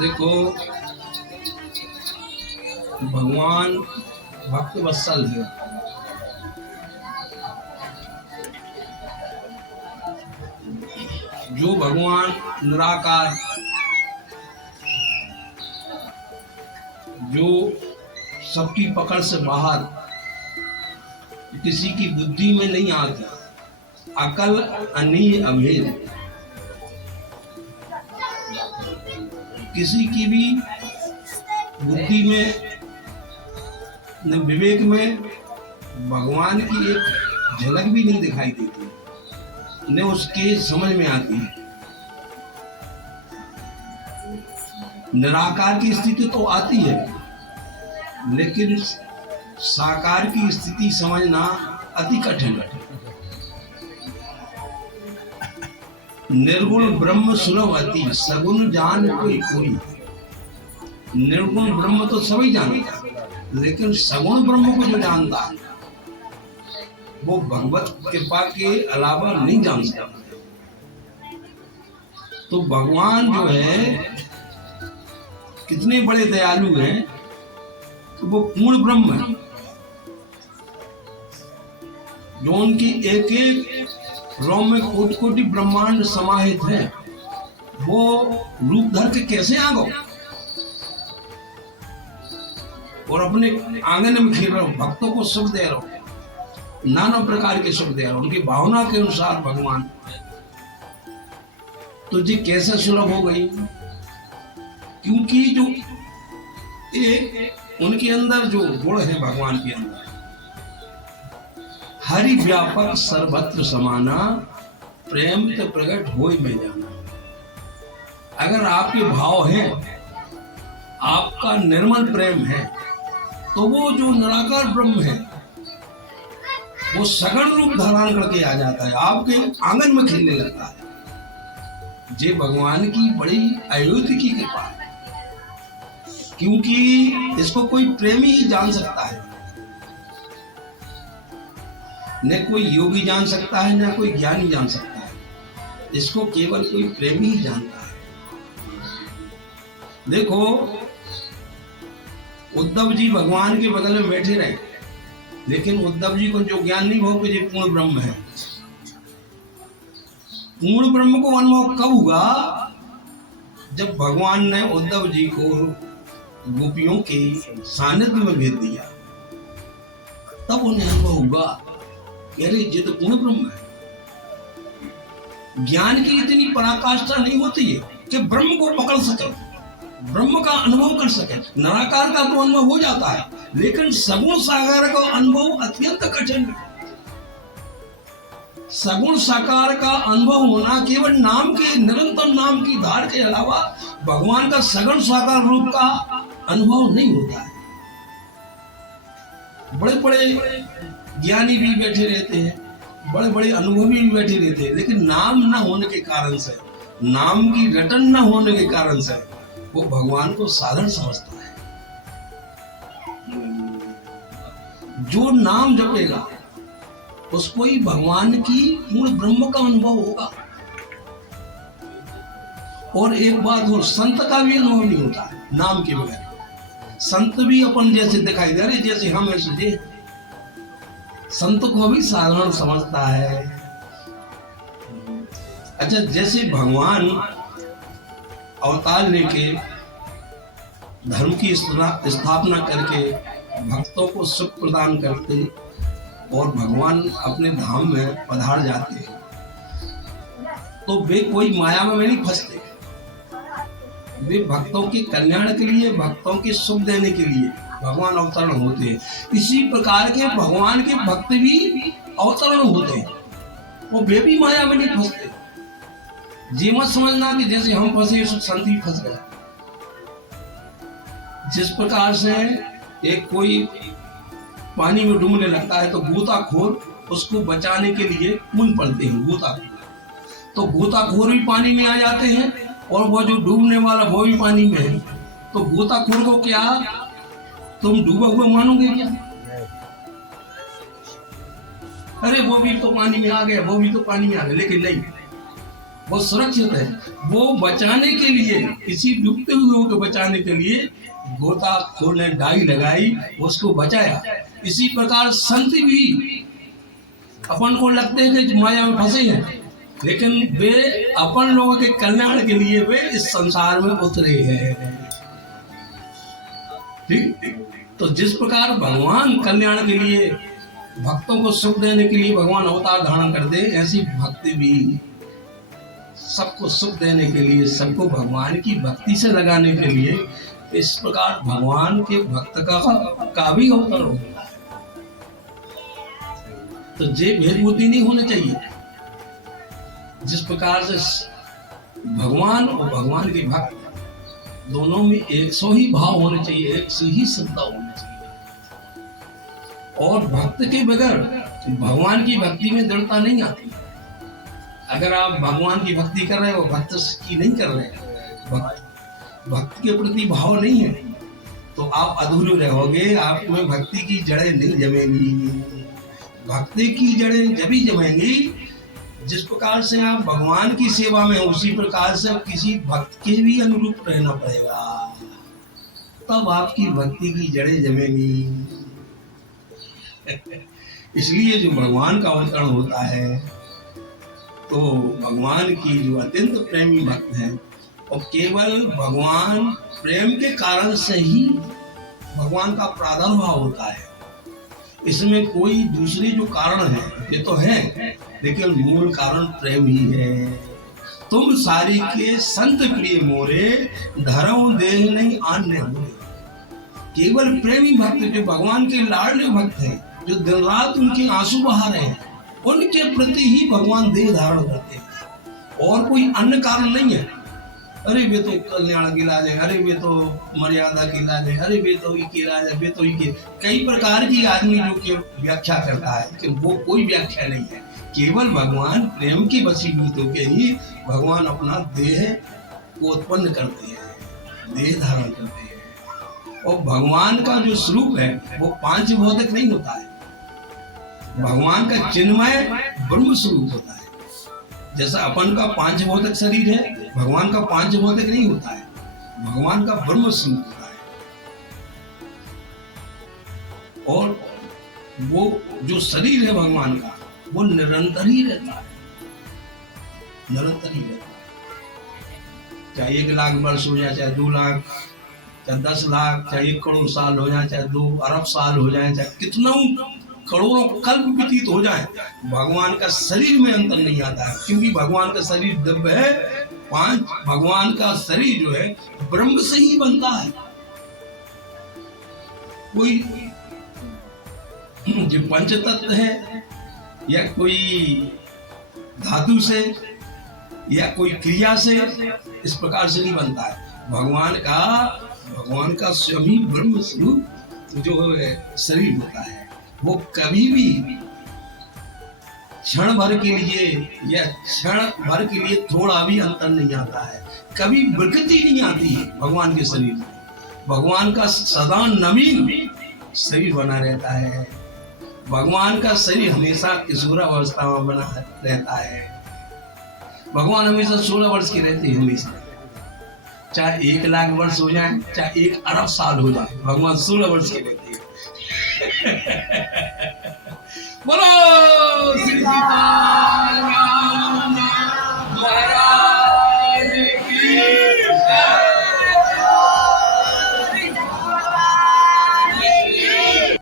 देखो, भगवान भक्त वत्सल है। जो भगवान निराकार, जो सबकी पकड़ से बाहर, किसी की बुद्धि में नहीं आती, अकल अनीय अभेद, किसी की भी बुद्धि में न विवेक में भगवान की एक झलक भी नहीं दिखाई देती, न उसके समझ में आती है। निराकार की स्थिति तो आती है, लेकिन साकार की स्थिति समझना अति कठिन है। निर्गुण ब्रह्म सुलभ अति, सगुण जान कोई कोई। निर्गुण ब्रह्म तो सभी जानता, लेकिन सगुण ब्रह्म को जो जानता है वो भगवत कृपा के अलावा नहीं जान सकता। तो भगवान जो है कितने बड़े दयालु हैं, तो वो पूर्ण ब्रह्म है। जो उनकी एक एक रोम में कोटि कोटि ब्रह्मांड समाहित है, वो रूप धर के कैसे आ गए और अपने आंगन में खेल रहे हो, भक्तों को सुख दे रहे हो, नाना प्रकार के सुख दे रहे हो, उनकी भावना के अनुसार भगवान। तो जी कैसे सुलभ हो गई? क्योंकि जो एक उनके अंदर जो गुण है भगवान के अंदर, हरि व्यापक सर्वत्र समाना, प्रेम ते प्रकट होई में जाना। अगर आपके भाव हैं, आपका निर्मल प्रेम है, तो वो जो निराकार ब्रह्म है वो सगुण रूप धारण करके आ जाता है, आपके आंगन में खेलने लगता है। ये भगवान की बड़ी अयोध्य की कृपा है, क्योंकि इसको कोई प्रेमी ही जान सकता है। न कोई योगी जान सकता है, न कोई ज्ञानी जान सकता है, इसको केवल कोई प्रेमी ही जानता है। देखो, उद्धव जी भगवान के बगल में बैठे रहे, लेकिन उद्धव जी को जो ज्ञान नहीं हो कि ये पूर्ण ब्रह्म है। पूर्ण ब्रह्म को अनुभव कब हुआ? जब भगवान ने उद्धव जी को गोपियों के सानिध्य में भेज दिया, तब उन्हें अनुभव हुआ कि अरे ये तो पूर्ण ब्रह्म है। ज्ञान की इतनी पराकाष्ठा नहीं होती है कि ब्रह्म को पकड़ सके, ब्रह्म का अनुभव कर सके। निराकार का तो अनुभव हो जाता है, लेकिन सगुण साकार का अनुभव अत्यंत कठिन है। सगुण साकार का अनुभव होना केवल नाम के, निरंतर नाम की धार के अलावा भगवान का सगुण साकार रूप का अनुभव नहीं होता है। बड़े बड़े ज्ञानी भी बैठे रहते हैं, बड़े बड़े अनुभवी भी बैठे रहते हैं, लेकिन नाम न होने के कारण से, नाम की रटन न होने के कारण से वो भगवान को साधारण समझता है। जो नाम जपेगा उसको ही भगवान की पूर्ण ब्रह्म का अनुभव होगा। और एक बात हो, संत का भी अनुभव नहीं होता है नाम के बगैर। संत भी अपन जैसे दिखाई दे रहे, जैसे हम ऐसे, संत को भी साधारण समझता है। अच्छा, जैसे भगवान अवतार लेके धर्म की स्थापना करके भक्तों को सुख प्रदान करते और भगवान अपने धाम में पधार जाते, तो वे कोई माया में नहीं फंसते। वे भक्तों के कल्याण के लिए, भक्तों के सुख देने के लिए भगवान अवतरण होते हैं। इसी प्रकार के भगवान के भक्त भी अवतरण होते हैं, वो वे भी माया में नहीं फंसते। ये मत समझना कि जैसे हम फंसे संत भी फंस गए। जिस प्रकार से एक कोई पानी में डूबने लगता है तो गोताखोर उसको बचाने के लिए कूद पड़ते हैं, गोताखोर। तो गोताखोर भी पानी में आ जाते हैं और वो जो डूबने वाला वो भी पानी में है। तो गोताखोर को क्या तुम डूबा हुआ मानोगे क्या? अरे वो भी तो पानी में आ गया, वो भी तो पानी में आ गया, लेकिन नहीं, वो सुरक्षित है। वो बचाने के लिए, किसी डूबते हुए को बचाने के लिए गोताखोर ने डाई लगाई, उसको बचाया। इसी प्रकार संत भी अपन को लगते हैं कि माया में फंसे हैं, लेकिन वे अपन लोगों के कल्याण के लिए वे इस संसार में उतरे हैं। ठीक, तो जिस प्रकार भगवान कल्याण के लिए, भक्तों को सुख देने के लिए भगवान अवतार धारण करते, ऐसी भक्ति भी सबको सुख देने के लिए, सबको भगवान की भक्ति से लगाने के लिए, इस प्रकार भगवान के भक्त का भी अवतार होगा। तो ये भेद बुद्धि नहीं होना चाहिए। जिस प्रकार से भगवान और भगवान के भक्त दोनों में एक सौ ही भाव होने चाहिए, एक से ही श्रद्धा होनी चाहिए। और भक्त के बगैर भगवान की भक्ति में दृढ़ता नहीं आती। अगर आप भगवान की भक्ति कर रहे हो, भक्त की नहीं कर रहे, भक्त के प्रति भाव नहीं है, तो आप अधूरे रहोगे, आप में भक्ति की जड़ें नहीं जमेंगी। भक्ति की जड़ें जभी जमेंगी जिस प्रकार से आप भगवान की सेवा में, उसी प्रकार से किसी भक्त के भी अनुरूप रहना पड़ेगा, तब आपकी भक्ति की जड़ें जमेंगी। इसलिए जो भगवान का अवतरण होता है, तो भगवान की जो अत्यंत प्रेमी भक्त है, और केवल भगवान प्रेम के कारण से ही भगवान का प्रादुर्भाव होता है। इसमें कोई दूसरे जो कारण है, ये तो है, लेकिन मूल कारण प्रेम ही है। तुम सारी के संत प्रिय मोरे, धर्म देह नहीं अन्य मोरे। केवल प्रेमी भक्त जो भगवान के लाडले भक्त हैं, जो दिन रात उनके आंसू बहा रहे हैं, उनके प्रति ही भगवान देह धारण करते हैं, और कोई अन्य कारण नहीं है। अरे वे तो कल्याण की लाज है, अरे वे तो मर्यादा की लाज है, अरे वे तो की लाज है, वे तो के कई प्रकार की आदमी जो की व्याख्या करता है, कि वो कोई व्याख्या नहीं है। केवल भगवान प्रेम की वशीभूत होकर ही भगवान अपना देह को उत्पन्न करते हैं, देह धारण करते हैं। और भगवान का जो स्वरूप है वो पांच भौतिक नहीं होता है। भगवान का चिन्मय ब्रह्म स्वरूप होता है। जैसा अपन का पांच भौतिक शरीर है, भगवान का पांच भौतिक नहीं होता है, भगवान का ब्रह्म स्वरूप होता है। और वो जो शरीर है भगवान का, वो निरंतर ही रहता है, निरंतर ही रहता है। चाहे 1 लाख वर्ष हो जाए, चाहे 2 लाख, चाहे 10 लाख, चाहे 1 करोड़ साल हो जाए, चाहे 2 अरब साल हो जाए, चाहे कितना करोड़ों कल्प व्यतीत हो जाए, भगवान का शरीर में अंतर नहीं आता है। क्योंकि भगवान का शरीर दिव्य है। भगवान का शरीर जो है ब्रह्म से ही बनता है। कोई जो पंच तत्व है, या कोई धातु से, या कोई क्रिया से, इस प्रकार से नहीं बनता है। भगवान का स्वयं ही ब्रह्म स्वरूप जो शरीर होता है, वो कभी भी क्षण भर के लिए या क्षण भर के लिए थोड़ा भी अंतर नहीं आता है, कभी विकृति नहीं आती है भगवान के शरीर में। भगवान का सदा नवीन शरीर बना रहता है। भगवान का शरीर हमेशा किशोरावस्था में बना रहता है। भगवान हमेशा 16 वर्ष के रहते हैं, हमेशा। चाहे 1 लाख वर्ष हो जाए, चाहे 1 अरब साल हो जाए, भगवान 16 वर्ष के रहते हैं। बोलो श्री सीताराम।